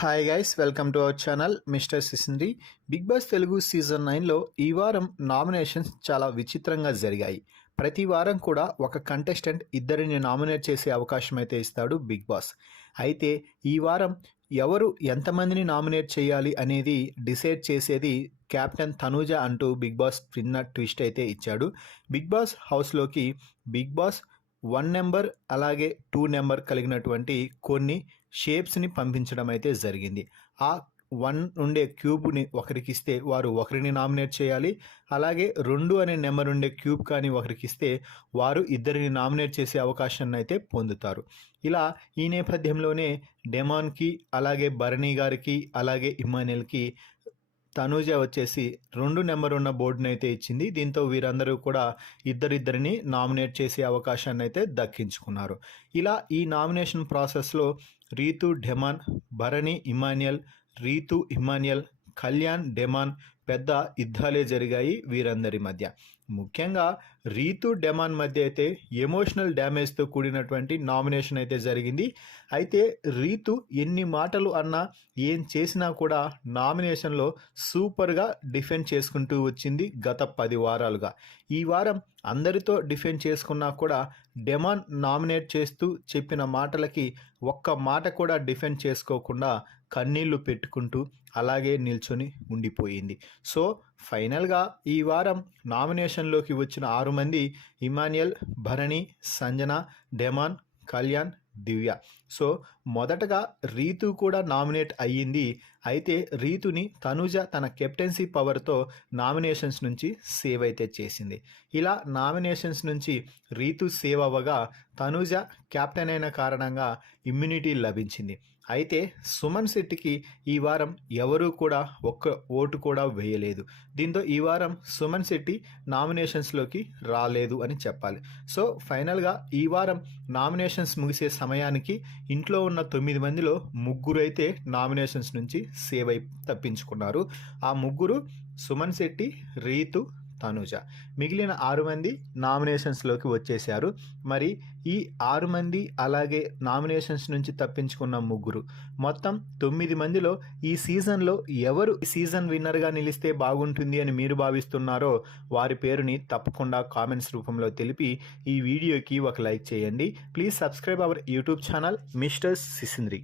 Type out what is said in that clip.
Hi guys, welcome to our channel mister Sisindri. Big Boss Telugu season 9లో ఈ వారం nominations చాలా విచిత్రంగా జరిగాయి. ప్రతి వారం కూడా ఒక కంటెస్టెంట్ ఇద్దరిని నామినేట్ చేసే అవకాశం అయితే ఇస్తాడు బిగ్ బాస్. అయితే ఈ వారం ఎవరు ఎంతమందిని నామినేట్ చేయాలి అనేది డిసైడ్ చేసేది కెప్టెన్ తనూజ అంటూ బిగ్ బాస్ చిన్న ట్విస్ట్ అయితే ఇచ్చాడు. బిగ్ బాస్ హౌస్లోకి బిగ్ బాస్ 1 నెంబర్ అలాగే 2 నెంబర్ కలిగినటువంటి కొన్ని షేప్స్ని పంపించడం అయితే జరిగింది. ఆ 1 ఉండే క్యూబ్ని ఒకరికి ఇస్తే వారు ఒకరిని నామినేట్ చేయాలి. అలాగే 2 అనే నెంబర్ ఉండే క్యూబ్ కానీ ఒకరికి ఇస్తే వారు ఇద్దరిని నామినేట్ చేసే అవకాశాన్ని అయితే పొందుతారు. ఇలా ఈ నేపథ్యంలోనే డెమాన్కి అలాగే భరణి గారికి అలాగే ఇమాన్యుయల్కి తనూజ వచ్చేసి 2 నెంబర్ ఉన్న బోర్డుని అయితే ఇచ్చింది. దీంతో వీరందరూ కూడా ఇద్దరిని నామినేట్ చేసే అవకాశాన్ని అయితే దక్కించుకున్నారు. ఇలా ఈ నామినేషన్ ప్రాసెస్లో రీతు, డెమాన్, భరణి, ఇమాన్యుయల్, రీతు, ఇమాన్యుయల్, కళ్యాణ్, డెమాన్ పెద్ద యుద్ధాలే జరిగాయి వీరందరి మధ్య. ముఖ్యంగా రీతు, డెమాన్ మధ్య అయితే ఎమోషనల్ డ్యామేజ్తో కూడినటువంటి నామినేషన్ అయితే జరిగింది. అయితే రీతు ఎన్ని మాటలు అన్నా ఏం చేసినా కూడా నామినేషన్లో సూపర్గా డిఫెండ్ చేసుకుంటూ వచ్చింది గత 10 వారాలుగా. ఈ వారం అందరితో డిఫెండ్ చేసుకున్నా కూడా డెమాన్ నామినేట్ చేస్తూ చెప్పిన మాటలకి ఒక్క మాట కూడా డిఫెండ్ చేసుకోకుండా కన్నీళ్లు పెట్టుకుంటూ అలాగే నిల్చొని ఉండిపోయింది. సో ఫైనల్గా ఈ వారం నామినేషన్లోకి వచ్చిన 6 మంది ఇమాన్యుయల్, భరణి, సంజన, డెమాన్, కళ్యాణ్, దివ్య. సో మొదటగా రీతు కూడా నామినేట్ అయ్యింది. అయితే రీతుని తనూజ తన కెప్టెన్సీ పవర్తో నామినేషన్స్ నుంచి సేవ్ అయితే చేసింది. ఇలా నామినేషన్స్ నుంచి రీతు సేవ్ అవ్వగా తనూజ కెప్టెన్ అయిన కారణంగా ఇమ్యూనిటీ లభించింది. అయితే సుమన్ శెట్టికి ఈ వారం ఎవరూ కూడా ఒక్క ఓటు కూడా వేయలేదు. దీంతో ఈ వారం సుమన్ శెట్టి నామినేషన్స్లోకి రాలేదు అని చెప్పాలి. సో ఫైనల్గా ఈ వారం నామినేషన్స్ ముగిసే సమయానికి ఇంట్లో ఉన్న 9 మందిలో 3 అయితే నామినేషన్స్ నుంచి సేవ్ అయి తప్పించుకున్నారు. ఆ 3 సుమన్ శెట్టి, రీతు, తనూజ. మిగిలిన 6 మంది నామినేషన్స్లోకి వచ్చేశారు. మరి ఈ 6 మంది అలాగే నామినేషన్స్ నుంచి తప్పించుకున్న 3 మొత్తం 9 మందిలో ఈ సీజన్లో ఎవరు సీజన్ విన్నర్గా నిలిస్తే బాగుంటుంది అని మీరు భావిస్తున్నారో వారి పేరుని తప్పకుండా కామెంట్స్ రూపంలో తెలిపి ఈ వీడియోకి ఒక లైక్ చేయండి. Please subscribe our YouTube channel mister సిసింద్రి.